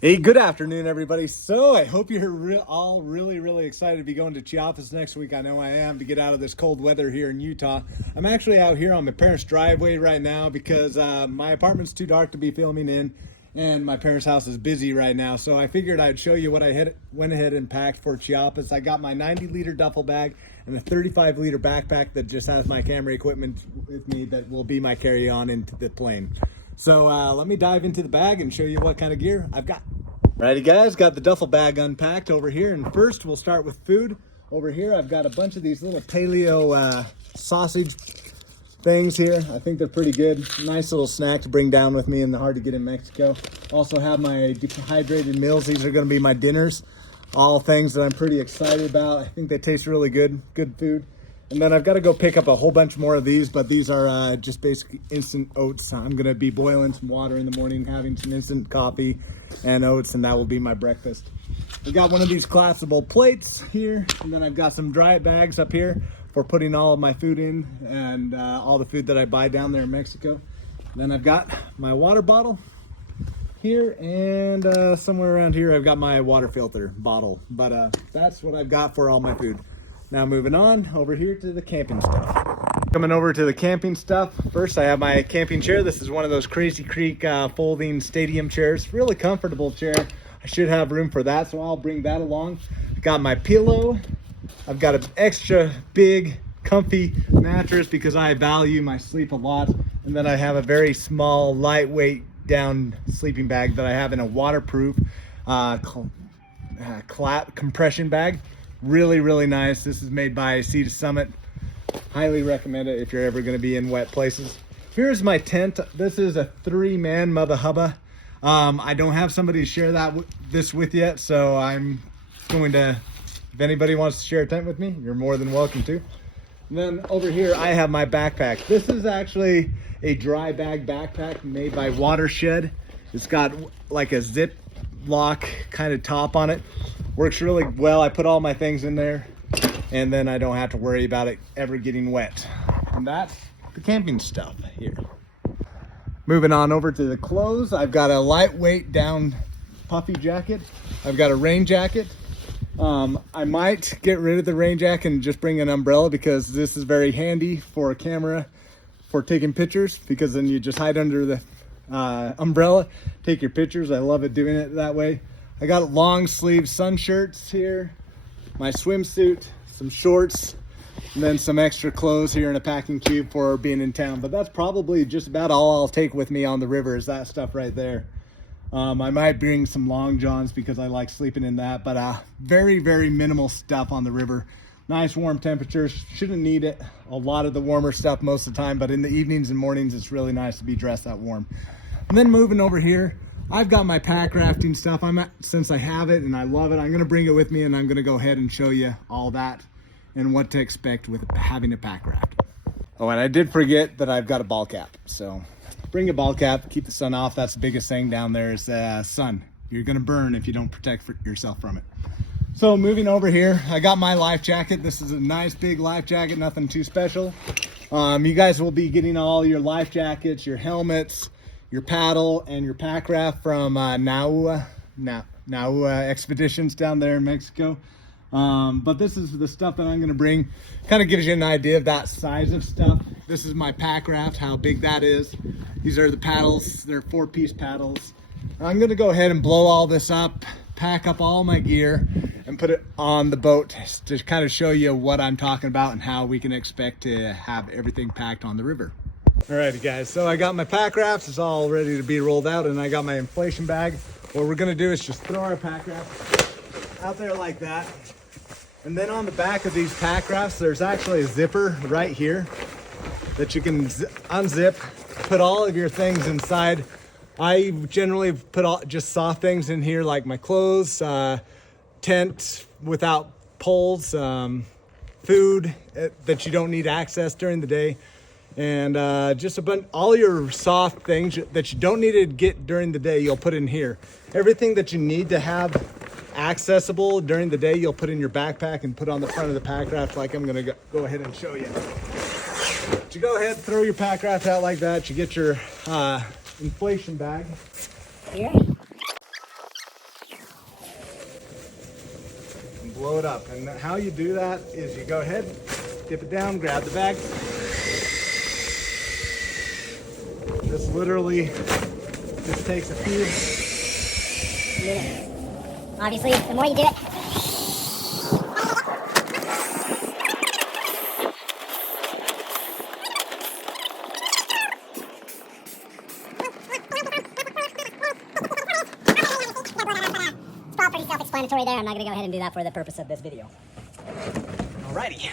Hey, good afternoon, everybody. So I hope you're all really excited to be going to Chiapas next week. I know I am, to get out of this cold weather here in Utah. I'm actually out here on my parents' driveway right now because my apartment's too dark to be filming in, and my parents' house is busy right now. So I figured I'd show you what I went ahead and packed for Chiapas. I got my 90-liter duffel bag and a 35-liter backpack that just has my camera equipment with me that will be my carry-on into the plane. So let me dive into the bag and show you what kind of gear I've got. Alrighty guys, got the duffel bag unpacked over here, and first we'll start with food. Over here I've got a bunch of these little paleo sausage things here. I think they're pretty good. Nice little snack to bring down with me in the hard to get in Mexico. Also have my dehydrated meals. These are going to be my dinners. All things that I'm pretty excited about. I think they taste really good. Good food. And then I've got to go pick up a whole bunch more of these, but these are just basic instant oats. I'm going to be boiling some water in the morning, having some instant coffee and oats, and that will be my breakfast. I've got one of these collapsible plates here, and then I've got some dry bags up here for putting all of my food in and all the food that I buy down there in Mexico. Then I've got my water bottle here, and somewhere around here I've got my water filter bottle, but that's what I've got for all my food. Now moving on over here to the camping stuff. Coming over to the camping stuff, first I have my camping chair. This is one of those Crazy Creek folding stadium chairs. Really comfortable chair. I should have room for that, so I'll bring that along. Got my pillow. I've got an extra big comfy mattress because I value my sleep a lot. And then I have a very small lightweight down sleeping bag that I have in a waterproof compression bag. Really nice. This is made by Sea to Summit. Highly recommend it if you're ever going to be in wet places. Here's my tent. This is a 3-man mother hubba. I don't have somebody to share this with yet, so I'm going to, if anybody wants to share a tent with me, you're more than welcome to. And then over here I have my backpack. This is actually a dry bag backpack made by Watershed. It's got like a zip lock kind of top on it. Works really well. I put all my things in there, and then I don't have to worry about it ever getting wet. And that's the camping stuff here. Moving on over to the clothes, I've got a lightweight down puffy jacket. I've got a rain jacket. I might get rid of the rain jacket and just bring an umbrella because this is very handy for a camera for taking pictures, because then you just hide under the umbrella, take your pictures. I love it doing it that way. I got long sleeve sun shirts here, my swimsuit, some shorts, and then some extra clothes here in a packing cube for being in town. But that's probably just about all I'll take with me on the river, is that stuff right there. I might bring some long johns because I like sleeping in that, but very minimal stuff on the river. Nice warm temperatures. Shouldn't need it, a lot of the warmer stuff most of the time, but in the evenings and mornings it's really nice to be dressed that warm. And then moving over here, I've got my pack rafting stuff. Since I have it and I love it, I'm going to bring it with me, and I'm going to go ahead and show you all that and what to expect with having a pack raft. Oh, and I did forget that I've got a ball cap. So bring a ball cap, keep the sun off. That's the biggest thing down there, is the sun. You're going to burn if you don't protect yourself from it. So moving over here, I got my life jacket. This is a nice big life jacket, nothing too special. You guys will be getting all your life jackets, your helmets, your paddle, and your pack raft from Naua Expeditions down there in Mexico. But this is the stuff that I'm going to bring. Kind of gives you an idea of that size of stuff. This is my pack raft, how big that is. These are the paddles. They're 4-piece paddles. I'm going to go ahead and blow all this up, pack up all my gear, and put it on the boat to kind of show you what I'm talking about and how we can expect to have everything packed on the river. Alrighty guys, so I got my pack raft. It's all ready to be rolled out, and I got my inflation bag. What we're gonna do is just throw our pack raft out there like that. And then on the back of these pack rafts, there's actually a zipper right here that you can unzip, put all of your things inside. I generally put just soft things in here, like my clothes, tent without poles, food that you don't need access during the day, and just all your soft things that you don't need to get during the day, you'll put in here. Everything that you need to have accessible during the day, you'll put in your backpack and put on the front of the pack raft, like I'm gonna go ahead and show you. But you go ahead, throw your pack raft out like that. You get your inflation bag. Yeah. blow it up. And how you do that is you go ahead, dip it down, grab the bag. This literally just takes a few minutes. Obviously, the more you do it, pretty self-explanatory there. I'm not going to go ahead and do that for the purpose of this video. Alrighty.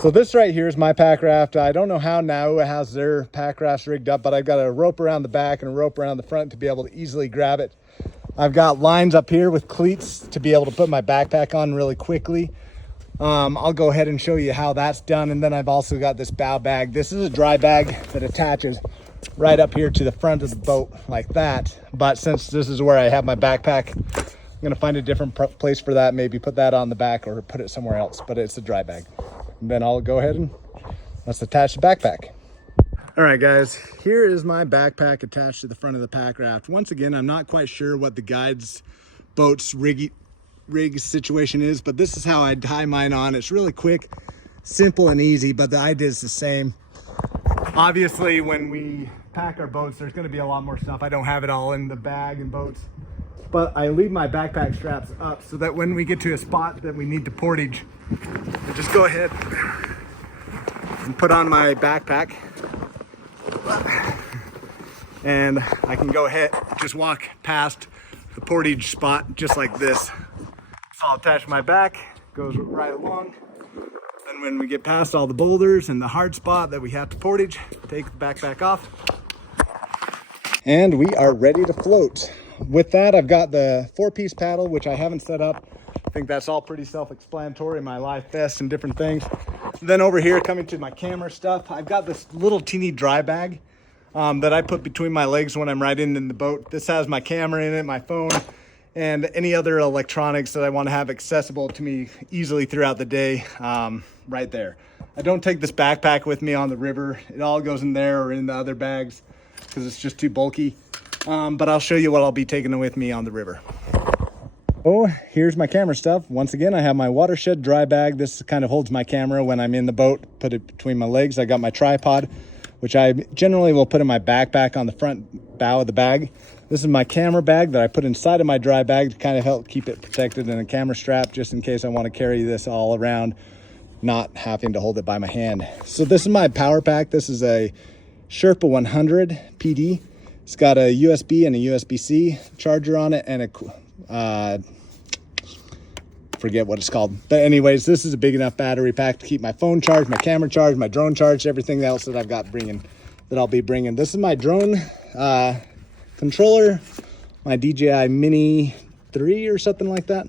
So this right here is my Packraft. I don't know how now it has their Packrafts rigged up, but I've got a rope around the back and a rope around the front to be able to easily grab it. I've got lines up here with cleats to be able to put my backpack on really quickly. I'll go ahead and show you how that's done. And then I've also got this bow bag. This is a dry bag that attaches right up here to the front of the boat like that. But since this is where I have my backpack, I'm gonna find a different place for that. Maybe put that on the back or put it somewhere else, but it's a dry bag. And then I'll go ahead and let's attach the backpack. All right, guys, here is my backpack attached to the front of the Packraft. Once again, I'm not quite sure what the guide's boat's rig situation is, but this is how I tie mine on. It's really quick, simple and easy, but the idea is the same. Obviously, when we pack our boats, there's gonna be a lot more stuff. I don't have it all in the bag and boats, but I leave my backpack straps up so that when we get to a spot that we need to portage, I just go ahead and put on my backpack and I can go ahead, just walk past the portage spot just like this. So I'll attach my back, goes right along. And when we get past all the boulders and the hard spot that we have to portage, take the backpack off. And we are ready to float. With that, I've got the 4-piece paddle, which I haven't set up. I think that's all pretty self-explanatory, my life vest and different things. Then over here, coming to my camera stuff, I've got this little teeny dry bag that I put between my legs when I'm riding in the boat. This has my camera in it, my phone, and any other electronics that I want to have accessible to me easily throughout the day, right there. I don't take this backpack with me on the river. It all goes in there or in the other bags because it's just too bulky. But I'll show you what I'll be taking with me on the river. Oh, here's my camera stuff. Once again, I have my watershed dry bag. This kind of holds my camera when I'm in the boat, put it between my legs. I got my tripod, which I generally will put in my backpack on the front bow of the bag. This is my camera bag that I put inside of my dry bag to kind of help keep it protected, and a camera strap just in case I want to carry this all around, not having to hold it by my hand. So this is my power pack. This is a Sherpa 100 PD. It's got a USB and a USB-C charger on it and a, forget what it's called. But anyways, this is a big enough battery pack to keep my phone charged, my camera charged, my drone charged, everything else that I've got that I'll be bringing. This is my drone controller, my DJI Mini 3 or something like that.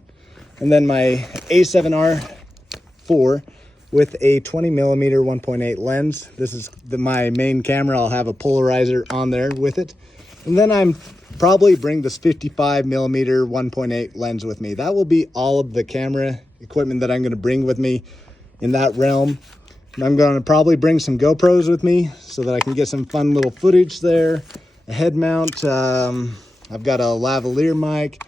And then my A7R4 with a 20mm 1.8 lens. This is my main camera. I'll have a polarizer on there with it. And then I'm probably bring this 55mm 1.8 lens with me. That will be all of the camera equipment that I'm going to bring with me in that realm. And I'm going to probably bring some GoPros with me so that I can get some fun little footage there. A head mount. I've got a lavalier mic,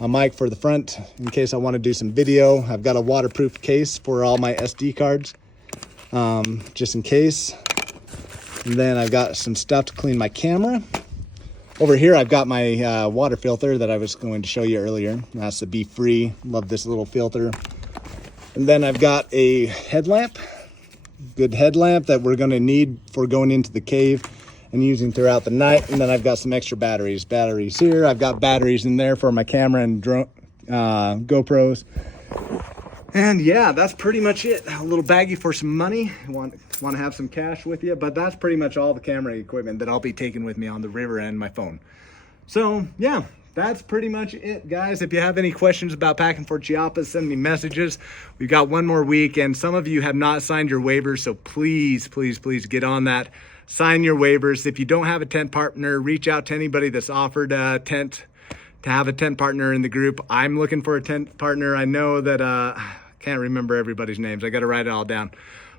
a mic for the front in case I want to do some video. I've got a waterproof case for all my SD cards, just in case. And then I've got some stuff to clean my camera. Over here, I've got my water filter that I was going to show you earlier. That's the Be Free. Love this little filter. And then I've got a headlamp, good headlamp that we're going to need for going into the cave and using throughout the night. And then I've got some extra batteries. Batteries here. I've got batteries in there for my camera and drone, GoPros. And yeah, that's pretty much it. A little baggie for some money. Want to have some cash with you, but that's pretty much all the camera equipment that I'll be taking with me on the river and my phone. So yeah, that's pretty much it, guys. If you have any questions about packing for Chiapas, send me messages. We've got one more week, and some of you have not signed your waivers, so please, please, please get on that. Sign your waivers. If you don't have a tent partner, reach out to anybody that's offered a tent to have a tent partner in the group. I'm looking for a tent partner. I know that can't remember everybody's names. I got to write it all down.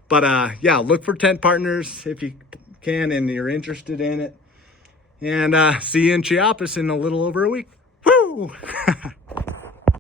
But yeah, look for tent partners if you can and you're interested in it. And see you in Chiapas in a little over a week. Woo!